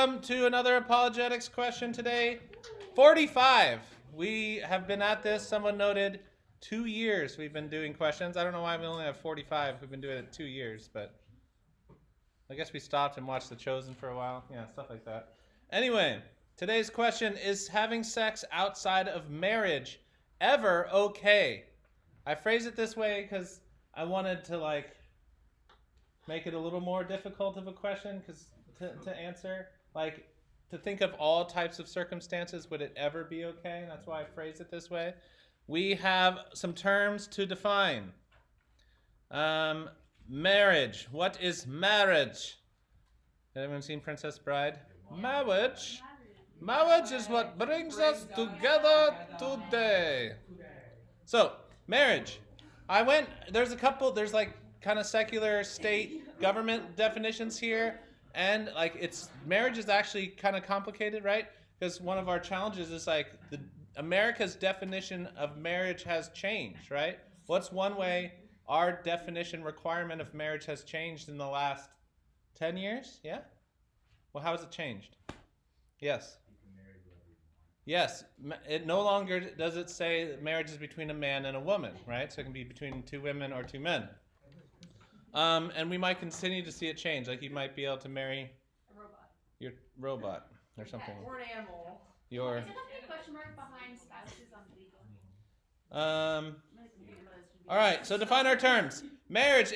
Welcome to another apologetics question today. 45. We have been at this, someone noted, 2 years we've been doing questions. I don't know why we only have 45. We've been doing it 2 years, but I guess we stopped and watched The Chosen for a while. Yeah, stuff like that. Anyway, today's question is having sex outside of marriage ever okay? I phrase it this way because I wanted to make it a little more difficult of a question to answer. To think of all types of circumstances, would it ever be okay? That's why I phrase it this way. We have some terms to define. Marriage. What is marriage? Has everyone seen Princess Bride? Marriage. Marriage is what brings us together today. So, marriage. There's kind of secular state government definitions here. And marriage is actually kind of complicated, right? Because one of our challenges is America's definition of marriage has changed, right? What's one way our definition requirement of marriage has changed in the last 10 years? Yeah? Well, how has it changed? Yes. Yes. It no longer does it say that marriage is between a man and a woman, right? So it can be between two women or two men. And we might continue to see it change. You might be able to marry your robot or something. Or an animal. Is it a question mark behind spouses on legal? All right, so define our terms. Marriage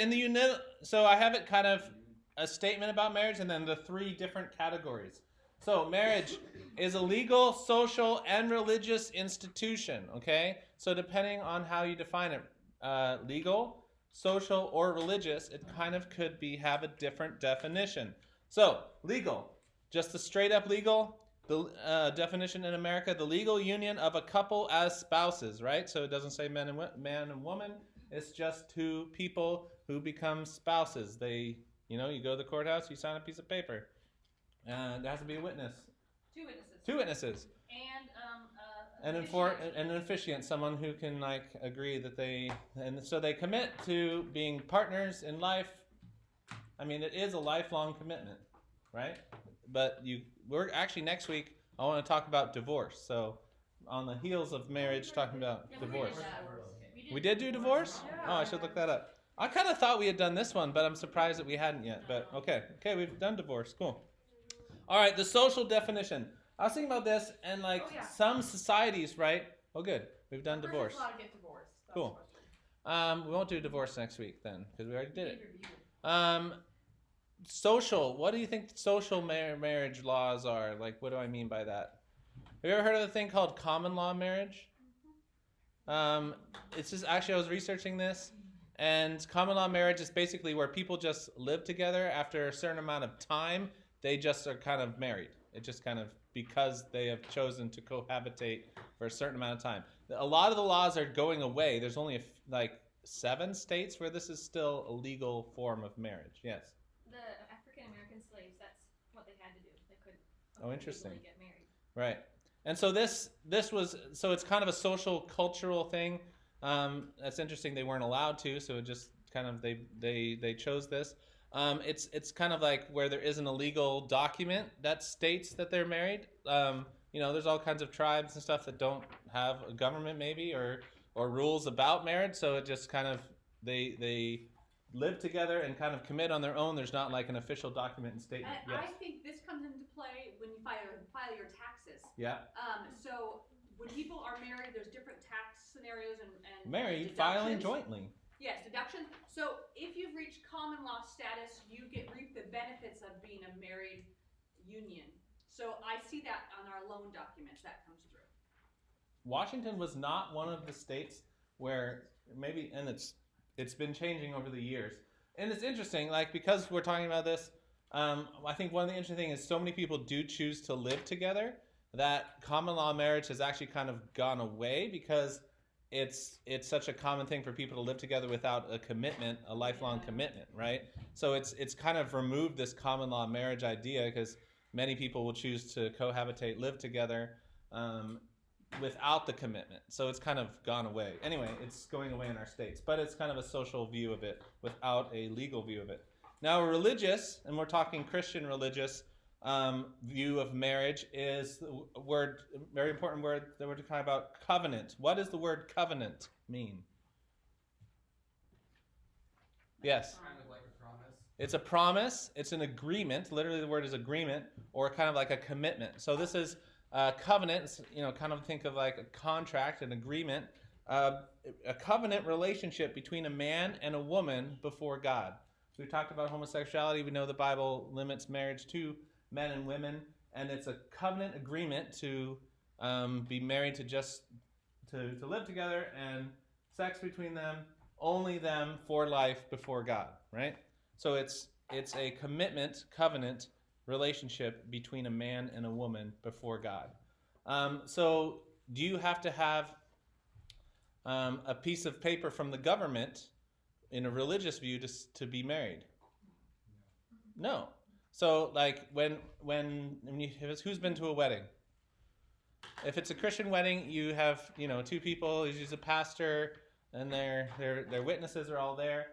so I have it kind of a statement about marriage and then the three different categories. So marriage is a legal, social, and religious institution, okay? So depending on how you define it, legal, social, or religious, it kind of could have a different definition. So, legal, just the straight up legal, the definition in America, the legal union of a couple as spouses, right? So it doesn't say man and woman, it's just two people who become spouses. They, you go to the courthouse, you sign a piece of paper. There has to be a witness. Two witnesses. And an officiant, someone who can agree that so they commit to being partners in life. I mean, it is a lifelong commitment, right? But we're actually next week, I want to talk about divorce. So on the heels of marriage, talking about divorce. We did do divorce? Yeah. Oh, I should look that up. I kind of thought we had done this one, but I'm surprised that we hadn't yet. But okay, we've done divorce. Cool. All right, the social definition. I was thinking about this, and some societies, right? Oh, good. We've done divorce. Allowed to get divorced. Cool. We won't do divorce next week then, because we already did it. Social. What do you think social marriage laws are? What do I mean by that? Have you ever heard of a thing called common law marriage? It's just actually I was researching this, and common law marriage is basically where people just live together after a certain amount of time. They just are kind of married. It just kind of because they have chosen to cohabitate for a certain amount of time. A lot of the laws are going away. There's only 7 states where this is still a legal form of marriage. Yes. The African American slaves. That's what they had to do. They couldn't. Interesting. Legally get married. Right. And so this was it's kind of a social cultural thing. That's interesting. They weren't allowed to, so it just kind of they chose this. It's kind of where there isn't a legal document that states that they're married. There's all kinds of tribes and stuff that don't have a government maybe or rules about marriage. So it just kind of they live together and kind of commit on their own. There's not an official document and statement. Yes. I think this comes into play when you file your taxes. Yeah. So when people are married, there's different tax scenarios and married filing jointly. Yes, deductions. So if you've reached common law status, you reap the benefits of being a married union. So I see that on our loan documents that comes through. Washington was not one of the states where maybe, and it's been changing over the years. And it's interesting, because we're talking about this, I think one of the interesting things is so many people do choose to live together that common law marriage has actually kind of gone away because it's such a common thing for people to live together without a commitment, a lifelong commitment, right? So it's kind of removed this common law marriage idea because many people will choose to cohabitate, live together without the commitment. So it's kind of gone away. Anyway, it's going away in our states, but it's kind of a social view of it without a legal view of it. Now, religious, and we're talking Christian religious, view of marriage is the word, very important word that we're talking about, covenant. What does the word covenant mean? Yes. Kind of like a promise. It's a promise. It's an agreement. Literally, the word is agreement, or kind of like a commitment. So this is covenant. It's, kind of think of like a contract, an agreement, a covenant relationship between a man and a woman before God. So we talked about homosexuality. We know the Bible limits marriage to men and women, and it's a covenant agreement to be married to to live together, and sex between them, only them for life before God, right? So it's a commitment, covenant relationship between a man and a woman before God. So do you have to have a piece of paper from the government in a religious view to be married? No. So like who's been to a wedding? If it's a Christian wedding, you have two people. There's a pastor, and their witnesses are all there,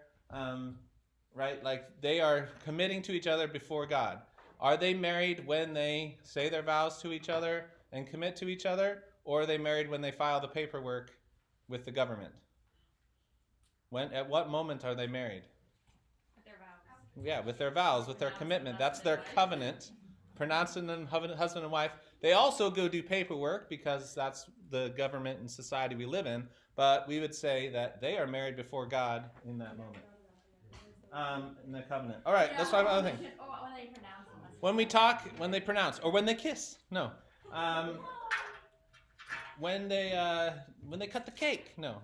right? Like they are committing to each other before God. Are they married when they say their vows to each other and commit to each other, or are they married when they file the paperwork with the government? At what moment are they married? With their vows. Yeah, with their vows, with their commitment. That's their covenant. Pronouncing them husband and wife. They also go do paperwork because that's the government and society we live in. But we would say that they are married before God in that moment. In the covenant. All right, let's talk about other things. When they pronounce them. When they pronounce, or when they kiss. No. When they cut the cake. No.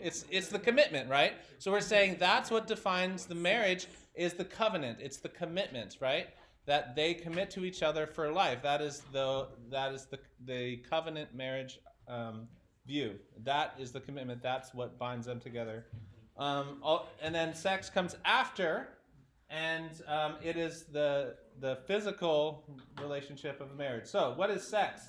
It's the commitment, right? So we're saying that's what defines the marriage is the covenant. It's the commitment, right? That they commit to each other for life. That is the covenant marriage view. That is the commitment. That's what binds them together. And then sex comes after, and it is the physical relationship of marriage. So what is sex?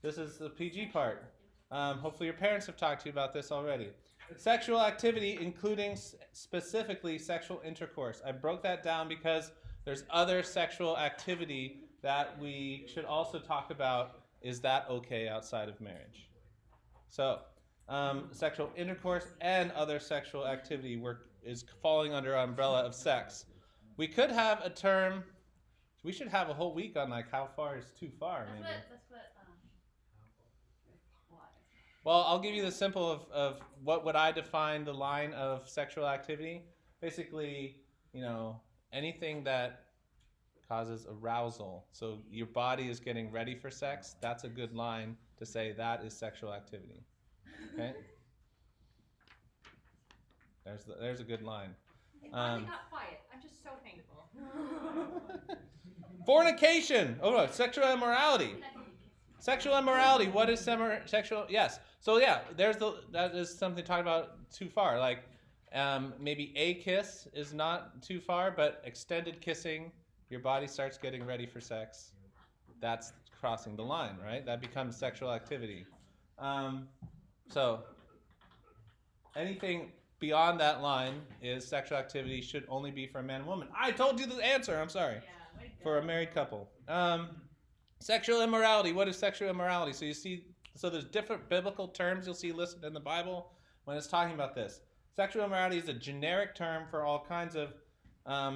This is the PG part. Hopefully your parents have talked to you about this already. Sexual activity, including specifically sexual intercourse. I broke that down because there's other sexual activity that we should also talk about. Is that okay outside of marriage? So, sexual intercourse and other sexual activity is falling under an umbrella of sex. We could have a term. We should have a whole week on like how far is too far, maybe. Well, I'll give you the simple of what would I define the line of sexual activity. Basically, anything that causes arousal. So your body is getting ready for sex. That's a good line to say that is sexual activity. Okay? There's a good line. It finally got quiet. I'm just so thankful. Fornication. Oh no, sexual immorality. Sexual immorality. What is sexual? Yes. So yeah, that is something talking about too far. Like maybe a kiss is not too far, but extended kissing, your body starts getting ready for sex. That's crossing the line, right? That becomes sexual activity. So anything beyond that line is sexual activity, should only be for a man and woman. I told you the answer. I'm sorry. Yeah, for a married couple. Sexual immorality. What is sexual immorality? So there's different biblical terms you'll see listed in the Bible when it's talking about this. Sexual immorality is a generic term for all kinds of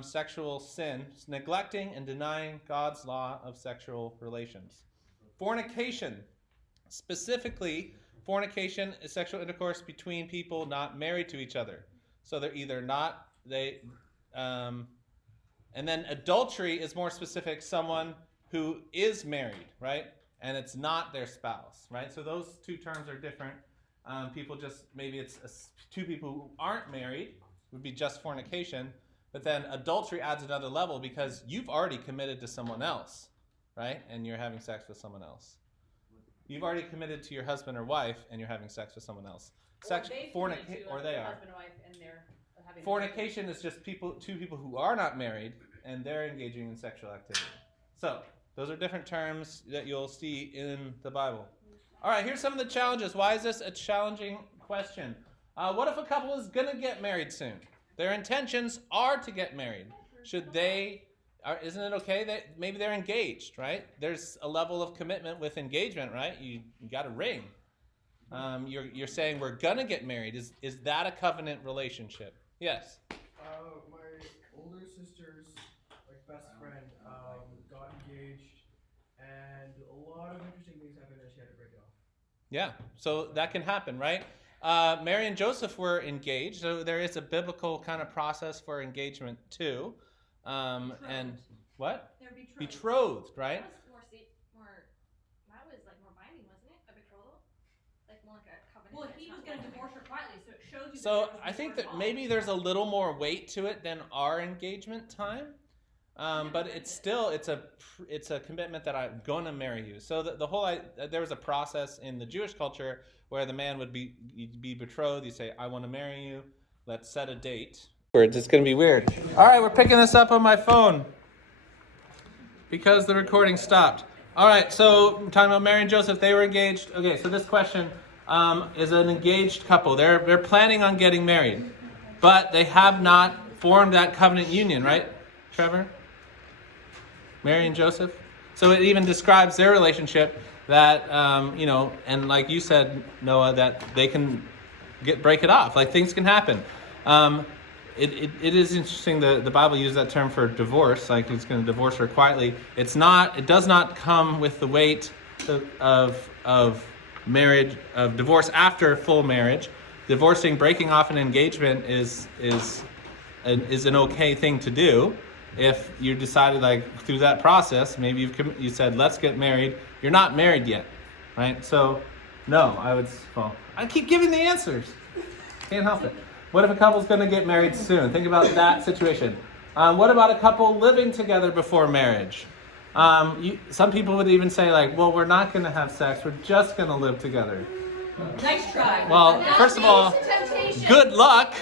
sexual sin, neglecting and denying God's law of sexual relations. Fornication. Specifically, fornication is sexual intercourse between people not married to each other. So they're either not, and then adultery is more specific, someone who is married, right? And it's not their spouse, right? So those two terms are different. Maybe it's two people who aren't married, would be just fornication. But then adultery adds another level because you've already committed to someone else, right? And you're having sex with someone else. You've already committed to your husband or wife and you're having sex with someone else. Fornication is just two people who are not married and they're engaging in sexual activity. So those are different terms that you'll see in the Bible. All right, here's some of the challenges. Why is this a challenging question? What if a couple is going to get married soon? Their intentions are to get married. Should they Isn't it okay that maybe they're engaged, right? There's a level of commitment with engagement, right? You got a ring. You're saying we're gonna get married. Is that a covenant relationship? Yes. My older sister's best friend got engaged, and a lot of interesting things happened, and she had to break it off. Yeah. So that can happen, right? Mary and Joseph were engaged, so there is a biblical kind of process for engagement too. And what? They're betrothed. Betrothed, right? That was like more binding, wasn't it? A betrothal? Like more like a covenant. Well, he was going to divorce her quietly, so it shows you. So I think that maybe there's a little more weight to it than our engagement time, but it's a commitment that I'm going to marry you. So there was a process in the Jewish culture where the man would be betrothed. You say, I want to marry you. Let's set a date. It's going to be weird. All right, we're picking this up on my phone because the recording stopped. All right, so I'm talking about Mary and Joseph. They were engaged. Okay, so this question is an engaged couple. They're planning on getting married, but they have not formed that covenant union, right, Trevor? Mary and Joseph. So it even describes their relationship that, and like you said, Noah, that they can break it off. Like things can happen. It is interesting the Bible uses that term for divorce, like he's going to divorce her quietly. It does not come with the weight of marriage, of divorce after full marriage. Breaking off an engagement is an okay thing to do if you decided like through that process. Maybe you said let's get married. You're not married yet, right? So no, I keep giving the answers. Can't help it. What if a couple's going to get married soon? Think about that situation. What about a couple living together before marriage? Some people would even say, like, well, we're not going to have sex. We're just going to live together. Nice try. Well, first of all, good luck.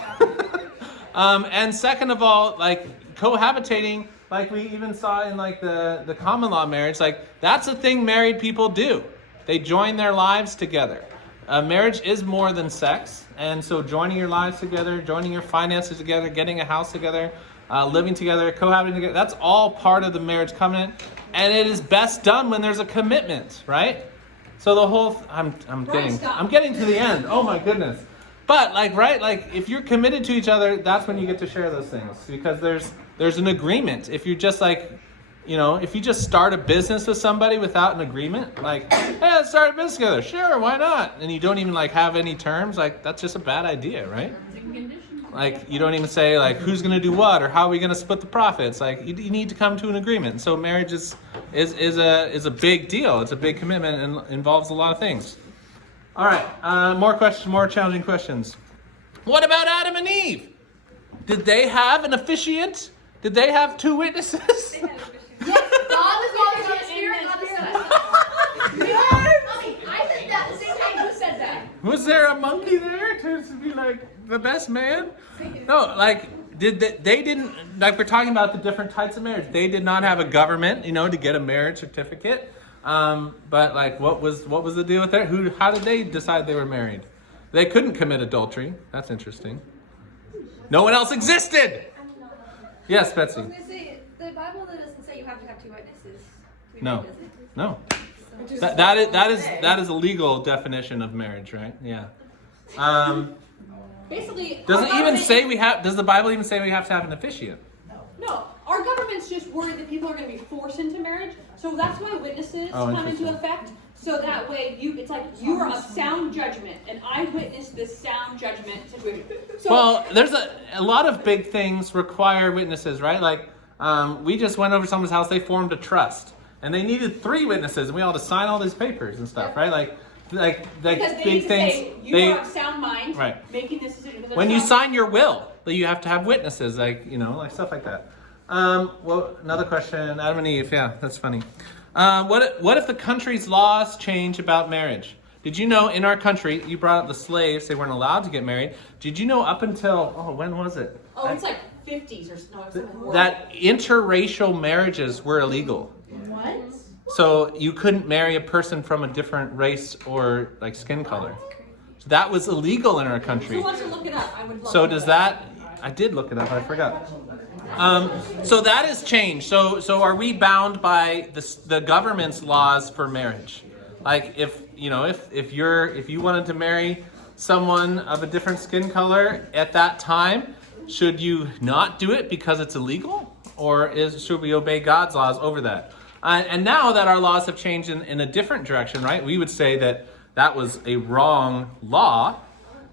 And second of all, like, cohabitating, like we even saw in, like, the common law marriage, like, that's a thing married people do. They join their lives together. Marriage is more than sex. And so joining your lives together, joining your finances together, getting a house together, living together, cohabiting together, that's all part of the marriage covenant. And it is best done when there's a commitment, right? So the whole, I'm getting to the end. Oh my goodness. But if you're committed to each other, that's when you get to share those things. Because there's an agreement. If you're just if you just start a business with somebody without an agreement, like, hey, let's start a business together. Sure, why not? And you don't even have any terms, that's just a bad idea, right? Like, you don't even say who's going to do what or how are we going to split the profits. Like, you need to come to an agreement. So marriage is a big deal. It's a big commitment and involves a lot of things. All right, more questions, more challenging questions. What about Adam and Eve? Did they have an officiant? Did they have two witnesses? They had a Christian. Yes, God was walking on the Spirit, God the Son. I said that the same time you said that. Was there a monkey there to be the best man? No, they didn't, we're talking about the different types of marriage. They did not have a government, to get a marriage certificate. But what was the deal with that? How did they decide they were married? They couldn't commit adultery. That's interesting. No one else existed. Yes, Betsy. I was going to say, the Bible doesn't say you have to have two witnesses. No. That is a legal definition of marriage, right? Yeah. Basically, Does the Bible even say we have to have an officiant? No, our government's just worried that people are going to be forced into marriage, so that's why witnesses come into effect. So that way, you are of sound judgment, and I witnessed this sound judgment situation. So, there's a lot of big things require witnesses, right? We just went over someone's house, they formed a trust, and they needed 3 witnesses, and we all had to sign all these papers and stuff, right? because they big need to things. say, you are of sound mind, right. making this decision. When you sign your will, you have to have witnesses, stuff like that. Another question, Adam and Eve, yeah, that's funny. What if the country's laws change about marriage? Did you know in our country, you brought up the slaves, they weren't allowed to get married. Did you know up until, when was it? Oh, it's 50s or something. That interracial marriages were illegal. What? So you couldn't marry a person from a different race or skin color. So that was illegal in our country. Who wants to look it up? I would love So to does know that, I did look it up, I forgot. So that has changed. So are we bound by the government's laws for marriage? Like if you wanted to marry someone of a different skin color at that time, should you not do it because it's illegal, or should we obey God's laws over that? And now that our laws have changed in a different direction, right? We would say that was a wrong law,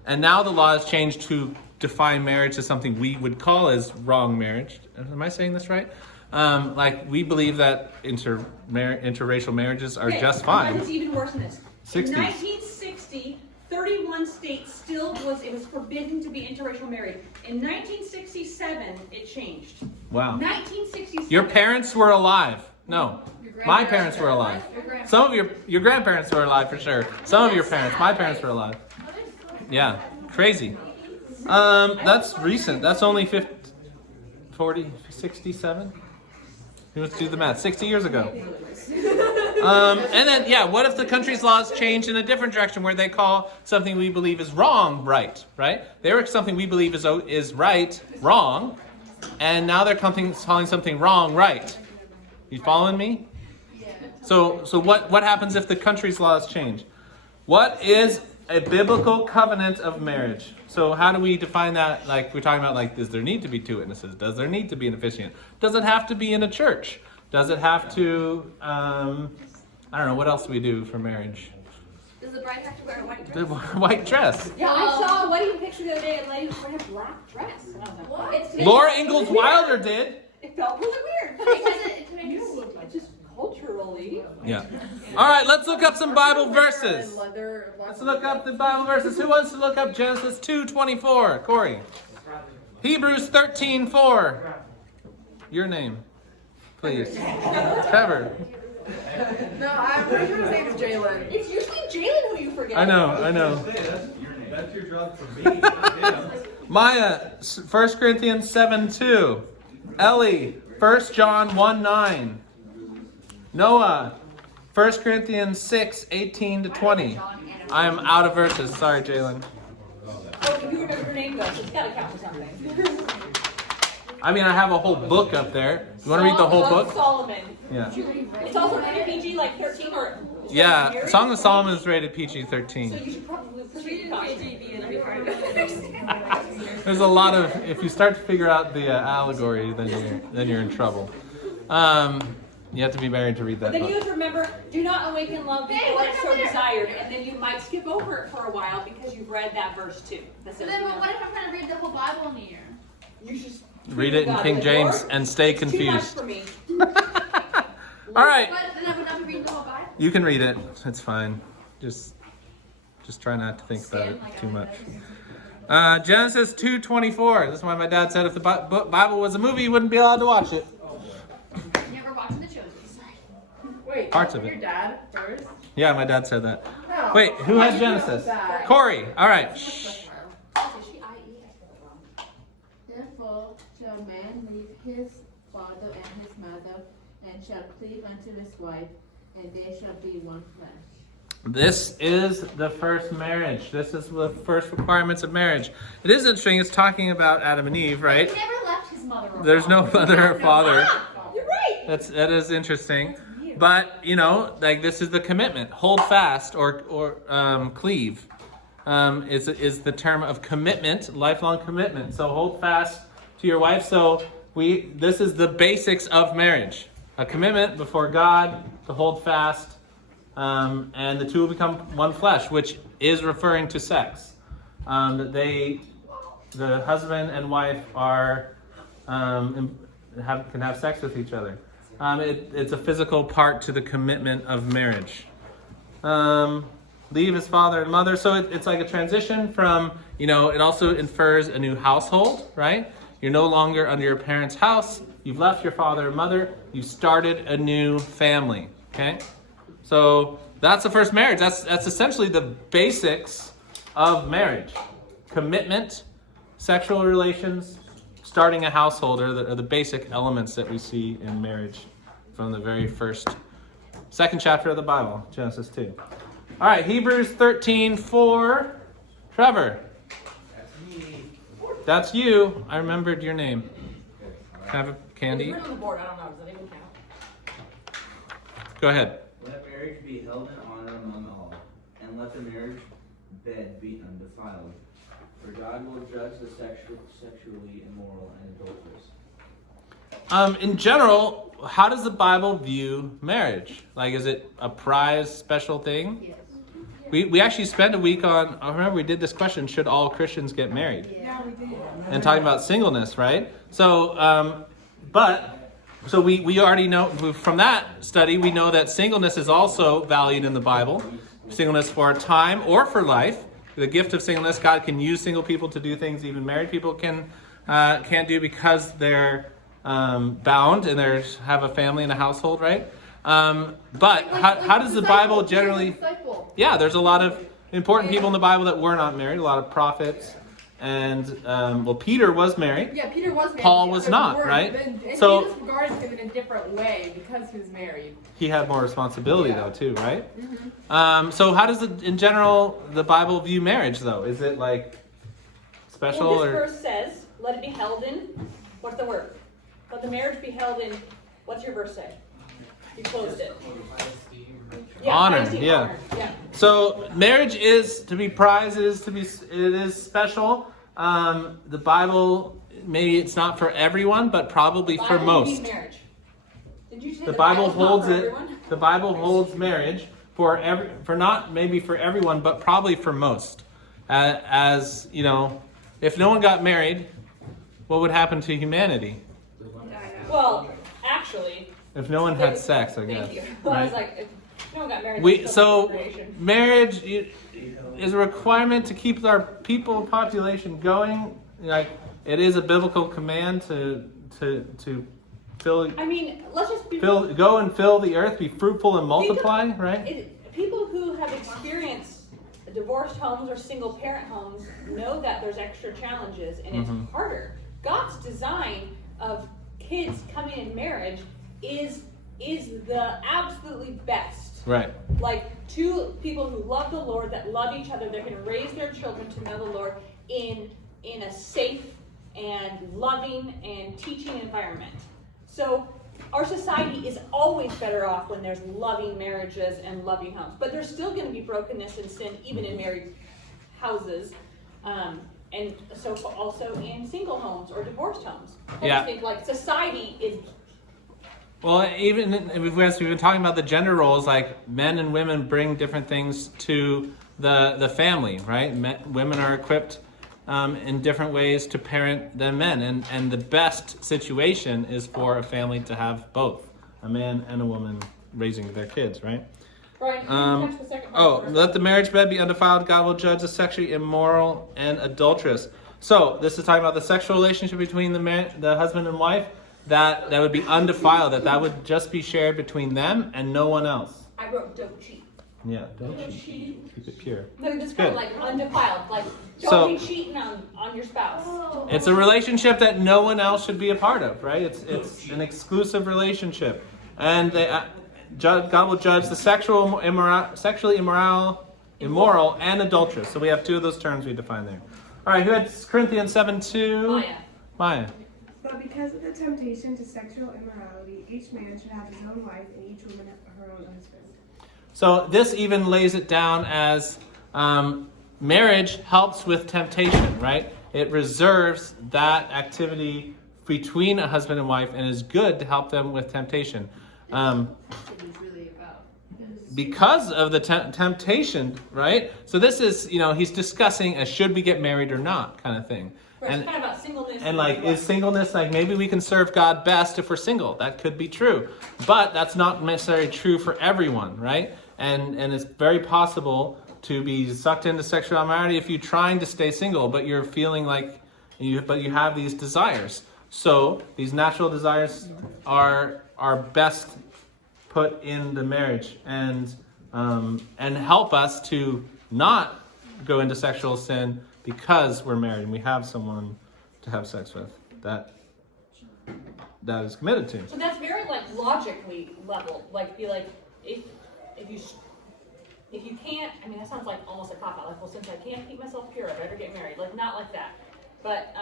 and now the law has changed to define marriage as something we would call as wrong marriage. Am I saying this right? Like we believe that interracial marriages are just fine. It's even worse than this. 60s. In 1960, 31 states it was forbidden to be interracial married. In 1967, it changed. Wow. 1967. Your parents were alive. No. My parents were alive. Some of your grandparents were alive for sure. Some of your parents. My parents were alive. Yeah. Crazy. That's recent. That's only 67? Let's do the math. 60 years ago. And then, what if the country's laws change in a different direction where they call something we believe is wrong right? They were something we believe is right wrong, and now they're calling something wrong right. You following me? So what happens if the country's laws change? What is a biblical covenant of marriage? So how do we define that? Like we're talking about, like, does there need to be 2 witnesses? Does there need to be an officiant? Does it have to be in a church? Does it have to, I don't know, what else do we do for marriage? Does the bride have to wear a white dress? The white dress. Yeah, I saw a wedding picture the other day, and lady was wearing a black dress. And I was like, What? It's Laura Ingalls Wilder did. It felt really weird. It's just culturally. Yeah. All right, let's look up some Bible verses. Let's look up the Bible verses. Who wants to look up Genesis 2:24? Corey. Hebrews 13:4. Your name, please. Trevor. No, I'm pretty sure his name is Jalen. It's usually Jalen who you forget. I know. That's your drug for me. not him. Maya, 1 Corinthians 7:2. Ellie, 1 John 1:9. Noah, 1 Corinthians 6:18-20. I'm out of verses. Sorry, Jalen. Oh, you remember your name though, so it's gotta count for something. I mean, I have a whole book up there. You want to read the whole book? Solomon. Yeah. It's also rated PG like 13 or. Yeah, Song of Solomon is rated So PG-13. you should probably read KGB and every part of it. There's a lot of, if you start to figure out the allegory, then you're in trouble. You have to be married to read that Then you book. have to remember, do not awaken love Hey, before what it's so happened? desired, and then you might skip over it for a while because you've read that verse too. That So says, then, you know, what if I'm trying to read the whole Bible in a year? you should Read it in God, King like, James Lord, and stay it's too much confused. for me. All right. But then I would not be reading the whole Bible. You can read it. It's fine. Just try not to think about it too much. Genesis 2:24. This is why my dad said if the Bible was a movie, you wouldn't be allowed to watch it. Never watching The Chosen. Wait, Parts of your it. dad first? Yeah, my dad said that. No. Wait, who Why'd had you do Genesis? that? Corey. All right. Shh. Therefore shall man leave his father and his mother, and shall cleave unto his wife, and they shall be one flesh. This is the first marriage. This is the first requirements of marriage. It is interesting. It's talking about Adam and Eve, right? He never left his mother or There's no father. mother or father. You're right. That is interesting. But, like this is the commitment. Hold fast or cleave is the term of commitment, lifelong commitment. So hold fast to your wife. So this is the basics of marriage. A commitment before God to hold fast, and the two will become one flesh, which is referring to sex. The husband and wife are can have sex with each other. It's a physical part to the commitment of marriage. Leave his father and mother. So it's like a transition from, it also infers a new household, right? You're no longer under your parents' house. You've left your father and mother. You started a new family, okay? So that's the first marriage. That's essentially the basics of marriage. Commitment, sexual relations, starting a household are the basic elements that we see in marriage from the very second chapter of the Bible, Genesis 2. All right, Hebrews 13:4. Trevor. That's you. I remembered your name. have a candy? It's written on the board. I don't know. Does that even count? Go ahead. Let marriage be held in honor among all, and let the marriage bed be undefiled. For God will judge the sexually immoral and adulterous. In general, how does the Bible view marriage? Like, is it a prized, special thing? Yes. We actually spent a week on, I remember we did this question, should all Christians get married? Yeah, we did. And talking about singleness, right? So, so we already know, from that study, we know that singleness is also valued in the Bible. Singleness for a time or for life. The gift of singleness, God can use single people to do things even married people can't do because they're bound and they have a family and a household, right? But how does the Bible generally... Yeah, there's a lot of important people in the Bible that were not married, a lot of prophets. And, Peter was married. Yeah, Peter was married. Paul was not, right? And So Jesus regarded him in a different way because he was married. he had more responsibility, though, too, right? Mm-hmm. So how does, in general, the Bible view marriage, though? Is it, like, special? Well, this or verse says, let it be held in, what's the word? Let the marriage be held in, what's your verse say? You closed it. Honor, high esteem, yeah. honor, yeah. So marriage is to be prized. It is special. The Bible, maybe it's not for everyone, but probably The for Bible most. means marriage. Did you say The Bible Bible's not holds for it. everyone? The Bible holds marriage for not maybe for everyone, but probably for most. As you know, if no one got married, what would happen to humanity? Well, actually, If no one had sex, I guess. thank you. Well, I was Right? like, if no one got married, We there's still so procreation. marriage is a requirement to keep our people population going. Like it is a biblical command to fill, I mean, let's just be go and fill the earth, be fruitful and multiply, right? People who have experienced divorced homes or single parent homes know that there's extra challenges and it's harder. God's design of kids coming in marriage is the absolutely best. Right. Like two people who love the Lord, that love each other, that can raise their children to know the Lord in a safe and loving and teaching environment. So our society is always better off when there's loving marriages and loving homes. But there's still going to be brokenness and sin even in married houses. And so also in single homes or divorced homes. I just think like society is... Well, even as we've been talking about the gender roles, like men and women bring different things to the family, right? Women are equipped in different ways to parent than men, and the best situation is for a family to have both a man and a woman raising their kids, right? Brian, can you catch the second part of the verse? Let the marriage bed be undefiled. God will judge the sexually immoral and adulterous. So this is talking about the sexual relationship between the husband and wife. That would be undefiled. That would just be shared between them and no one else. I wrote don't cheat. Yeah, don't cheat. Keep it pure. No, this kind of like undefiled. Like don't be cheating on your spouse. It's a relationship that no one else should be a part of, right? It's an exclusive relationship, and God will judge the sexually immoral, and adulterous. So we have two of those terms we define there. All right, who had Corinthians 7:2? Maya. But because of the temptation to sexual immorality, each man should have his own wife and each woman her own husband. So this even lays it down as marriage helps with temptation, right? It reserves that activity between a husband and wife and is good to help them with temptation. Because of the temptation, right? So this is, he's discussing a should we get married or not kind of thing. Right, it's kind of about singleness. And like, is singleness, like maybe we can serve God best if we're single. That could be true. But that's not necessarily true for everyone, right? And it's very possible to be sucked into sexual immorality if you're trying to stay single, but you're feeling like you have these desires. So these natural desires are best put in the marriage and help us to not go into sexual sin because we're married and we have someone to have sex with that is committed to. So that's very like logically level. Like be like if you can't, I mean that sounds like almost a cop out. Like, well, since I can't keep myself pure, I better get married. Like not like that. But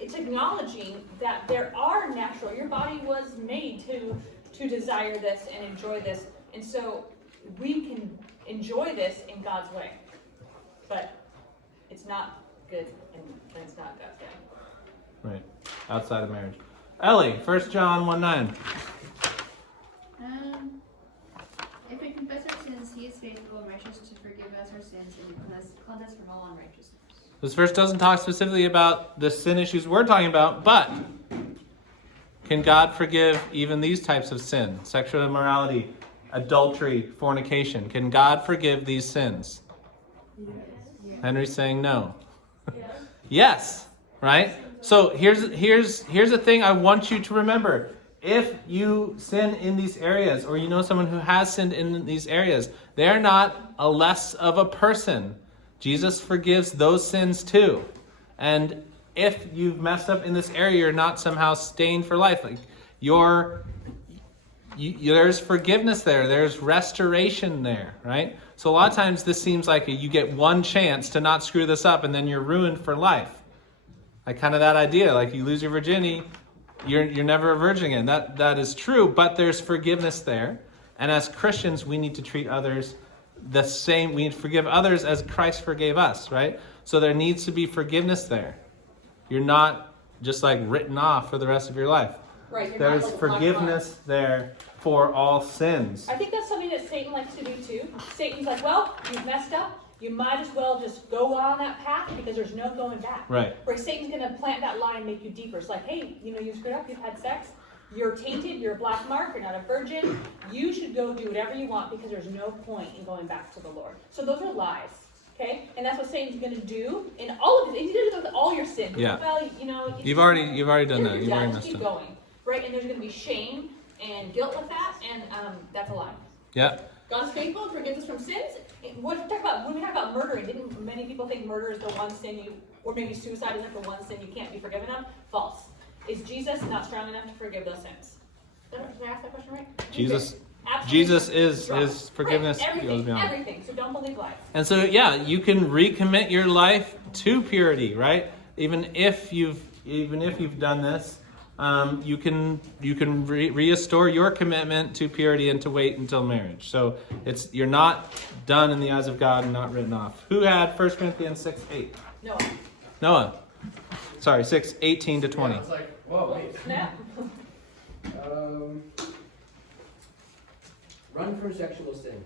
it's acknowledging that there are natural, your body was made to desire this and enjoy this. And so we can enjoy this in God's way. But it's not good and it's not God's way. Right. Outside of marriage. Ellie, 1 John 1:9. If we confess our sins, he is faithful and righteous to forgive us our sins and to cleanse us from all unrighteousness. This verse doesn't talk specifically about the sin issues we're talking about, but can God forgive even these types of sin? Sexual immorality, adultery, fornication. Can God forgive these sins? Yes. Henry's saying no. Yes, right? So here's a thing I want you to remember. If you sin in these areas, or you know someone who has sinned in these areas, they're not a less of a person. Jesus forgives those sins too. And if you've messed up in this area, you're not somehow stained for life. Like there's forgiveness there. There's restoration there, right? So a lot of times this seems like you get one chance to not screw this up and then you're ruined for life. Like kind of that idea, like you lose your virginity, you're never a virgin again. That is true, but there's forgiveness there. And as Christians, we need to treat others the same. We need to forgive others as Christ forgave us, right? So there needs to be forgiveness there. You're not just like written off for the rest of your life. Right. There's forgiveness there for all sins. I think that's something that Satan likes to do too. Satan's like, well, you've messed up. You might as well just go on that path because there's no going back. Right. Where Satan's going to plant that lie and make you deeper. It's like, hey, you screwed up. You've had sex. You're tainted. You're a black mark. You're not a virgin. You should go do whatever you want because there's no point in going back to the Lord. So those are lies. Okay? And that's what Satan's going to do in all of it. He's going to do it with all your sins. Yeah. Well, You've already done that. You've already just messed keep up. going. Right? And there's going to be shame and guilt with that. And that's a lie. Yeah. God's faithful and forgives us from sins. When we talk about murdering, didn't many people think murder is the one sin or maybe suicide isn't the one sin you can't be forgiven of? False. Is Jesus not strong enough to forgive those sins? Did I ask that question right? Jesus Absolutely. is his forgiveness right. goes beyond. Everything. So don't believe lies. And so you can recommit your life to purity, right? Even if you've done this, you can restore your commitment to purity and to wait until marriage. So you're not done in the eyes of God and not written off. Who had 1 Corinthians 6:8? Noah. Sorry, 6:18 to 20. Yeah, it's like, whoa, wait. Snap. Run from sexual sin.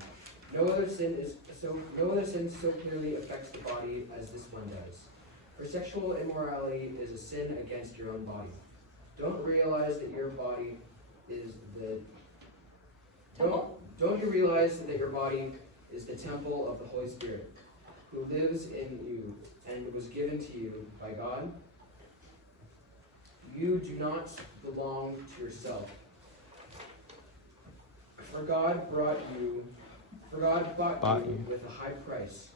No other sin so clearly affects the body as this one does. For sexual immorality is a sin against your own body. Don't realize that your body is the Don't you realize that your body is the temple of the Holy Spirit, who lives in you and was given to you by God? You do not belong to yourself. For God bought you with a high price.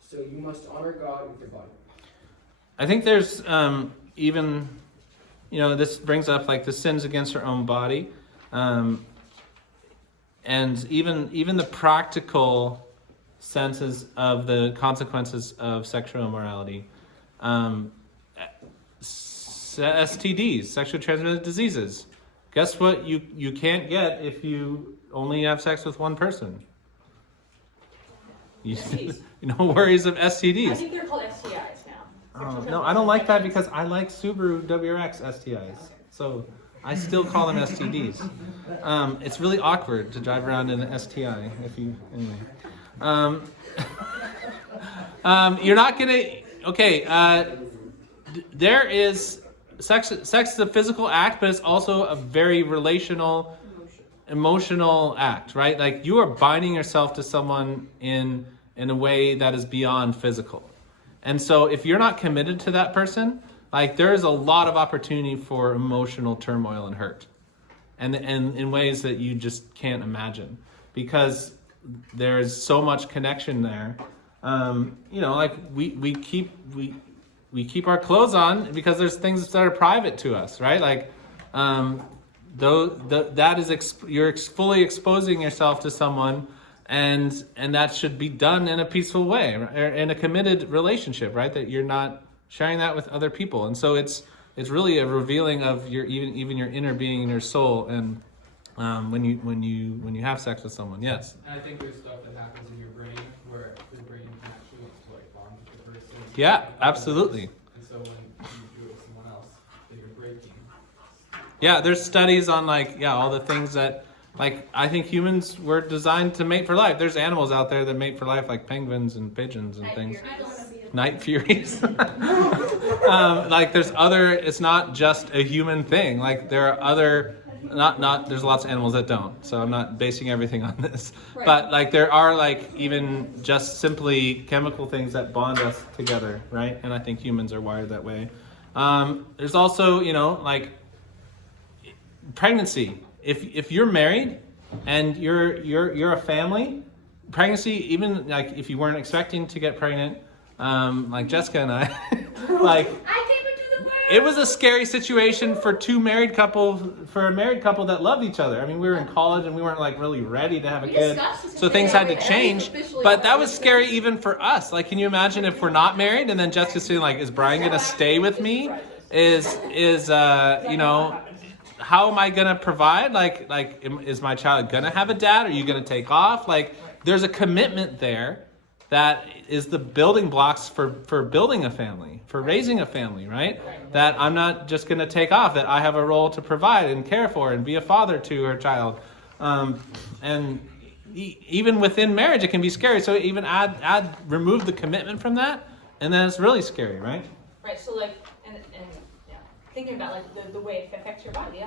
So you must honor God with your body. I think there's even, this brings up like the sins against our own body. And even the practical senses of the consequences of sexual immorality. STDs, sexually transmitted diseases. Guess what you can't get if you only have sex with one person? No worries of STDs. I think they're called STIs now. Oh, no, I don't like that because I like Subaru WRX STIs. So I still call them STDs. It's really awkward to drive around in an STI anyway. You're not gonna, there is, sex is a physical act, but it's also a very relational, emotional act, right? Like you are binding yourself to someone in a way that is beyond physical. And so if you're not committed to that person, like there is a lot of opportunity for emotional turmoil and hurt. And in ways that you just can't imagine. Because there's so much connection there. Like we keep our clothes on because there's things that are private to us, right? Like you're fully exposing yourself to someone, and that should be done in a peaceful way, or in a committed relationship, right? That you're not sharing that with other people. And so it's it's really a revealing of your even your inner being and your soul. And when you have sex with someone, yes. And I think there's stuff that happens in your brain where the brain can actually like bond with the person. Yeah, absolutely. And so when you do it with someone else, that you're breaking. Yeah, there's studies on all the things that I think humans were designed to mate for life. There's animals out there that mate for life, like penguins and pigeons and things. Night furies. There's other. It's not just a human thing. There are other. Not. There's lots of animals that don't. So I'm not basing everything on this. Right. But there are even just simply chemical things that bond us together, right? And I think humans are wired that way. There's also pregnancy. If you're married and you're a family, pregnancy, even if you weren't expecting to get pregnant, like Jessica and I, it was a scary situation for a married couple that loved each other. I mean, we were in college and we weren't really ready to have a kid, so things had to change. But that was scary even for us. Can you imagine if we're not married and then Jessica's saying is Brian gonna stay with me? How am I gonna provide? Is my child gonna have a dad? Are you gonna take off? There's a commitment there that is the building blocks for building a family, for raising a family, right? That I'm not just gonna take off. That I have a role to provide and care for and be a father to our child. And even within marriage, it can be scary. So even remove the commitment from that, and then it's really scary, right? Right. So thinking about the way it affects your body,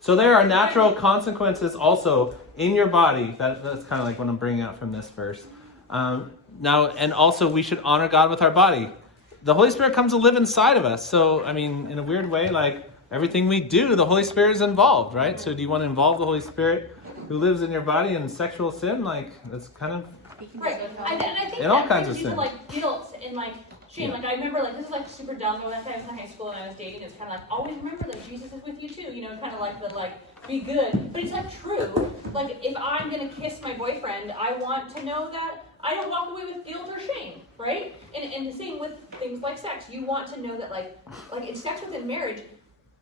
So there are natural consequences also in your body. That's kind of what I'm bringing out from this verse. Now, and also we should honor God with our body. The Holy Spirit comes to live inside of us. So, I mean, in a weird way, everything we do, the Holy Spirit is involved, right? So do you want to involve the Holy Spirit who lives in your body in sexual sin? That's kind of... Right. And I think in all kinds of sin. Guilt and shame. I remember this is super dumb. When I was in high school and I was dating, it's kind of always remember that Jesus is with you too. Kind of be good. But it's not true. If I'm gonna kiss my boyfriend, I want to know that I don't walk away with guilt or shame, right? And the same with things like sex. You want to know that in sex within marriage,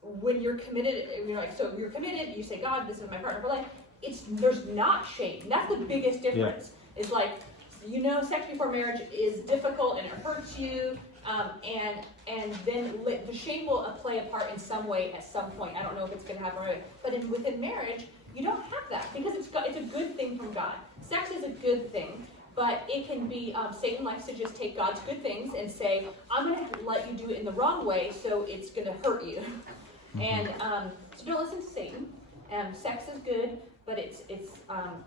when you're committed, so you're committed. You say, God, this is my partner for life. There's not shame. That's the biggest difference. Yeah. Sex before marriage is difficult and it hurts you, and then the shame will play a part in some way at some point. I don't know if it's going to happen right away, but within marriage, you don't have that because it's a good thing from God. Sex is a good thing, but it can be Satan likes to just take God's good things and say, I'm going to let you do it in the wrong way, so it's going to hurt you. And so don't listen to Satan. Sex is good. But it's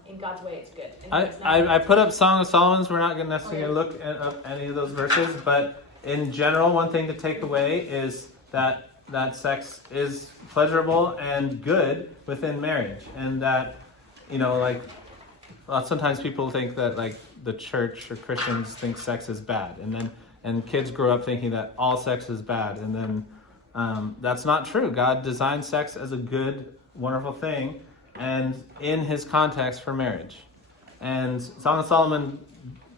in God's way, it's good. I put up Song of Solomon's. We're not going to necessarily look up any of those verses, but in general, one thing to take away is that sex is pleasurable and good within marriage, and that sometimes people think that the church or Christians think sex is bad, and kids grow up thinking that all sex is bad, and then that's not true. God designed sex as a good, wonderful thing. And in his context for marriage. And Song of Solomon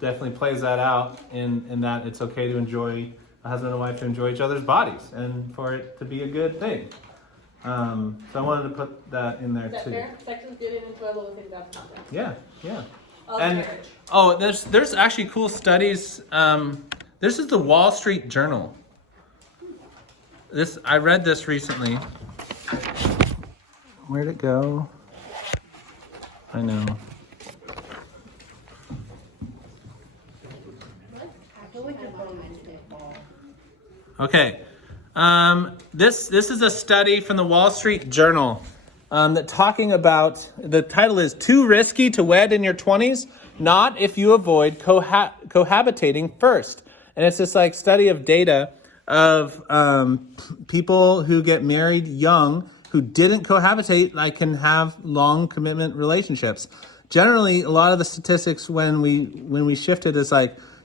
definitely plays that out in that it's okay to enjoy, a husband and wife to enjoy each other's bodies and for it to be a good thing. So I wanted to put that in there too. Is that fair? Sex is good and enjoyable within God's context. Yeah. And there's actually cool studies. This is the Wall Street Journal. I read this recently. Where'd it go? I know. Okay. This is a study from the Wall Street Journal that talking about, the title is Too Risky to Wed in Your 20s? Not if you avoid cohabitating first. And it's this study of data of people who get married young who didn't cohabitate, can have long commitment relationships. Generally, a lot of the statistics when we shifted is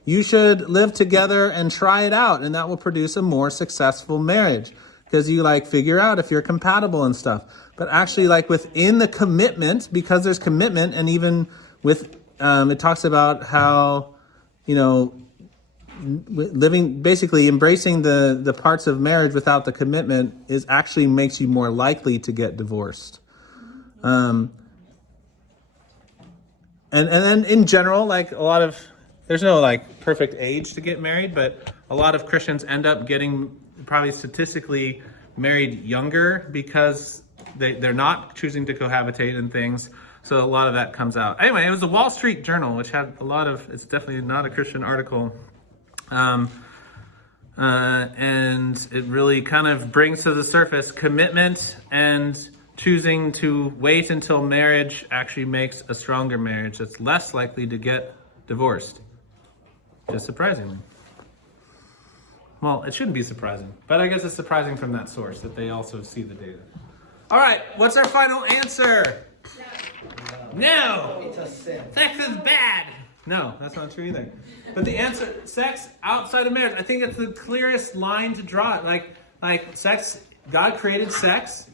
you should live together and try it out, and that will produce a more successful marriage because you figure out if you're compatible and stuff. But actually, within the commitment, because there's commitment, and even with it talks about how living, basically embracing the parts of marriage without the commitment is actually makes you more likely to get divorced. And then in general, like a lot of, there's no like perfect age to get married, but a lot of Christians end up getting probably statistically married younger because they're not choosing to cohabitate and things. So a lot of that comes out. Anyway, it was the Wall Street Journal, which had a lot of, it's definitely not a Christian article. And it really kind of brings to the surface commitment and choosing to wait until marriage actually makes a stronger marriage that's less likely to get divorced. Just surprisingly. Well, it shouldn't be surprising, but I guess it's surprising from that source that they also see the data. All right, what's our final answer? No. It's a sin. Sex is bad. No, that's not true either. But the answer, sex outside of marriage, I think it's the clearest line to draw. Like sex, God created sex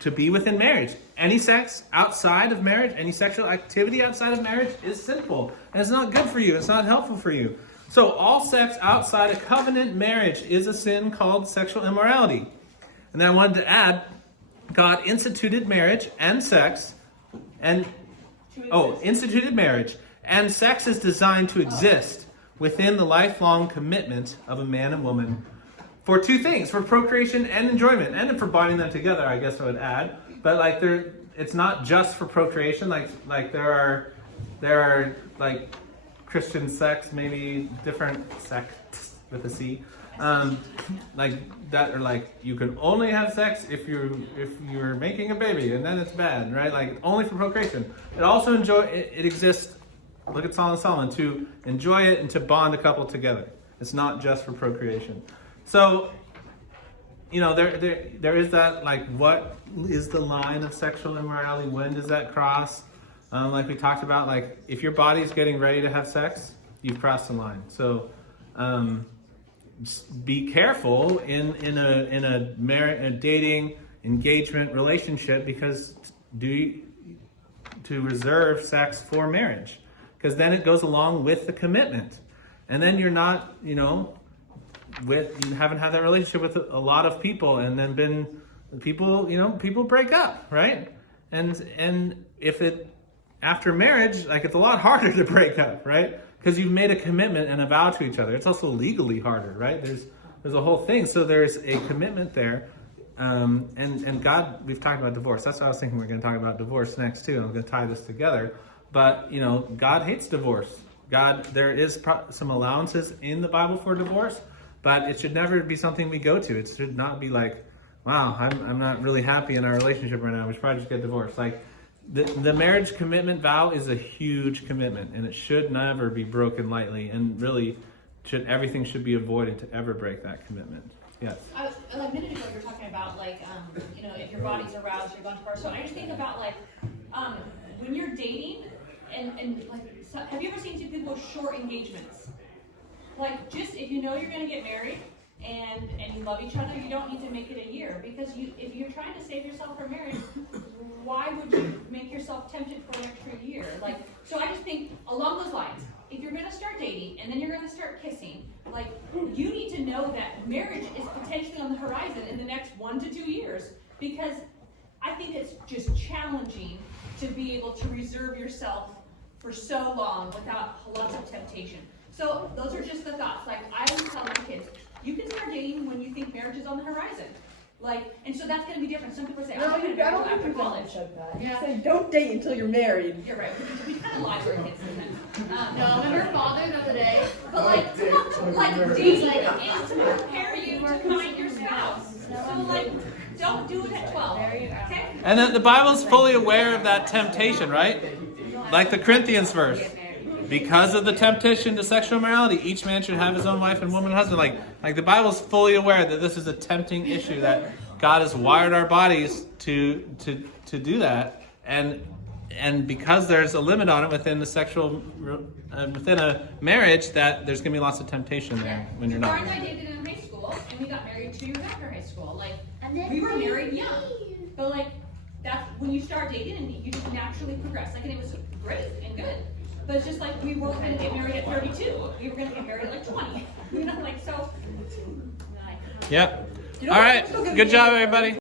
to be within marriage. Any sex outside of marriage, any sexual activity outside of marriage is sinful. And it's not good for you. It's not helpful for you. So all sex outside a covenant marriage is a sin called sexual immorality. And then I wanted to add, God instituted marriage and sex, instituted marriage, and sex is designed to exist within the lifelong commitment of a man and woman for two things, for procreation and enjoyment, and for binding them together, I guess I would add. But it's not just for procreation. Like there are like Christian sects, maybe different sects with a C, like that are like you can only have sex if you're making a baby, and then it's bad, right? Like only for procreation. It also it exists. Look at Song of Solomon, to enjoy it and to bond a couple together. It's not just for procreation. So, there is that, like, what is the line of sexual immorality? When does that cross? Like we talked about, like, if your body's getting ready to have sex, you've crossed the line. So, be careful in a dating engagement relationship, because to reserve sex for marriage, because then it goes along with the commitment, and then you're not, you haven't had that relationship with a lot of people, and then people break up, right? And if after marriage, like, it's a lot harder to break up, right? Because you've made a commitment and a vow to each other. It's also legally harder, right? There's a whole thing. So there's a commitment there. And God, we've talked about divorce. That's what I was thinking. We're going to talk about divorce next too. I'm going to tie this together. But, God hates divorce. There is some allowances in the Bible for divorce, but it should never be something we go to. It should not be like, wow, I'm not really happy in our relationship right now. We should probably just get divorced. Like, the marriage commitment vow is a huge commitment, and it should never be broken lightly. And really, everything should be avoided to ever break that commitment. Yes. A minute ago, you were talking about, like, if your body's aroused, you're going to bar. So I just think about, like, when you're dating, and like, have you ever seen two people with short engagements? Like, just if you're going to get married and you love each other, you don't need to make it a year, because if you're trying to save yourself for marriage, why would you make yourself tempted for an extra year? Like, so I just think along those lines, if you're going to start dating and then you're going to start kissing, like, you need to know that marriage is potentially on the horizon in the next 1 to 2 years, because I think it's just challenging to be able to reserve yourself for so long without lots of temptation. So those are just the thoughts. Like, I always tell my kids, you can start dating when you think marriage is on the horizon. Like, and so that's going to be different. Some people say, No, I'm going to I don't go think after you've college. said that. Yeah. You say don't date until you're married. You're right. We kind of lie to our kids sometimes. No, remember Father the other day? But like dating is to prepare you to find your spouse. So like, don't do it at 12. Okay? And then the Bible's fully aware of that temptation, right? Like the Corinthians verse. Because of the temptation to sexual immorality, each man should have his own wife and woman and husband. Like the Bible's fully aware that this is a tempting issue, that God has wired our bodies to do that, and because there's a limit on it within within a marriage, that there's going to be lots of temptation there when you're not. Lauren and I dated in high school, and we got married 2 years after high school. Like, we were married young, but like, that's when you start dating and you just naturally progress. Like, and it was great and good. But it's just like we weren't going to get married at 32. We were going to get married at like 20. You know, like so. Yep. You know All what? right. Let's go get Good job, married. everybody.